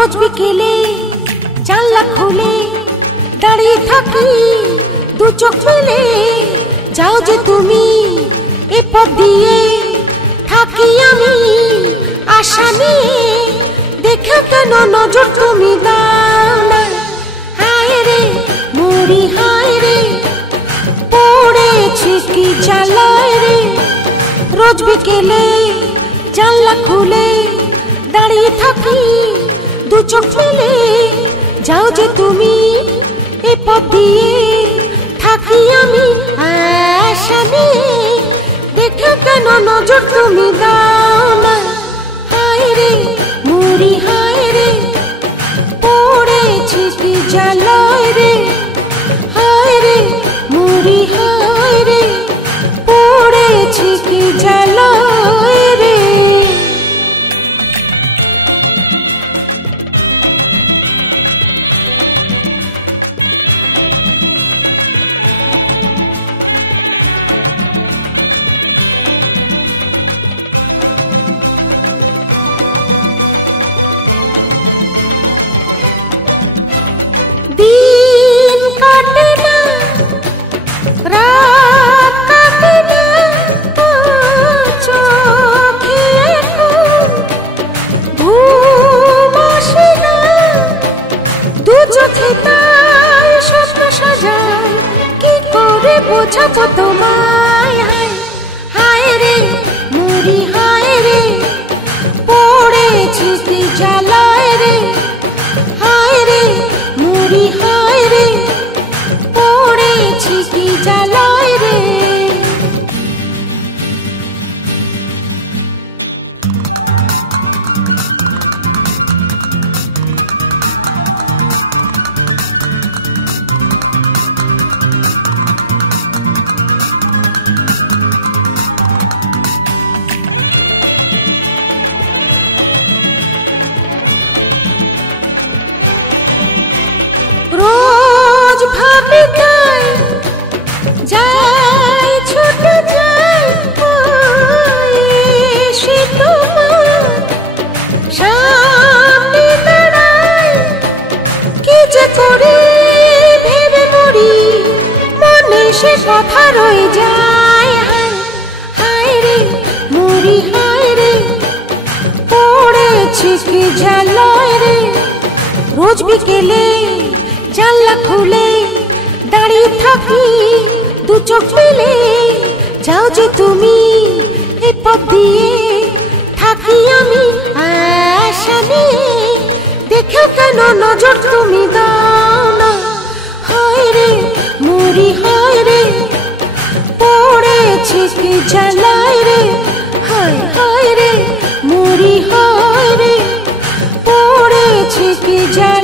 রোজ বিকেলে জানলা খুলে দাঁড়িয়ে থাকি দু চোখ মেলে। যাও যে তুমি এ পথ দিয়ে, থাকি আমি আশা নিয়ে। দেখে কেন নজর তুমি দাও না? হায় রে মরি হায় রে, পড়েছি কি জ্বালায় রে। রোজ বিকেলে জানলা খুলে দাঁড়িয়ে থাকি দু চোখ মেলে। যাও যে তুমি এ পথ দিয়ে, থাকি আমি আশা নিয়ে। দেখে কেন নজর তুমি দাও না? হায় রে মরি হায় রে, পড়েছি কি জ্বালায় রে। হায় রে মরি হায় রে, পড়েছি কি জ্বালায় রে। দিন কাটে না, রাত কাটে না, চোখে ঘুম আসে না। দু চোখে তাই স্বপ্ন সাজায়, কি করে বোঝাবো তোমায়? হায় রে মরি হায় রে, পড়েছি কি জ্বালায় রে। হায় রে মরি হায় রে, পড়েছি কি জ্বালায় রে। রোজ ভাবি তাই যাই ছুটে যাই, সে তোমার সামনে দাঁড়াই। কি যে করে ভেবে মরি, মনে সে কথা রয়ে যায়। হায় রে মরি হায় রে, পড়েছি কি জ্বালায় রে। রোজ বিকেলে জানলা খুলে দাঁড়িয়ে থাকি দু চোখ মেলে। যাও যে তুমি এ পথ দিয়ে, থাকি আমি আশা নিয়ে। দেখে কেন নজর তুমি দাও না? হায় রে মরি হায় রে, পড়েছি কি জ্বালায় রে। হায় হায় রে মরি হায় রে, পড়েছি কি জ্বালায়।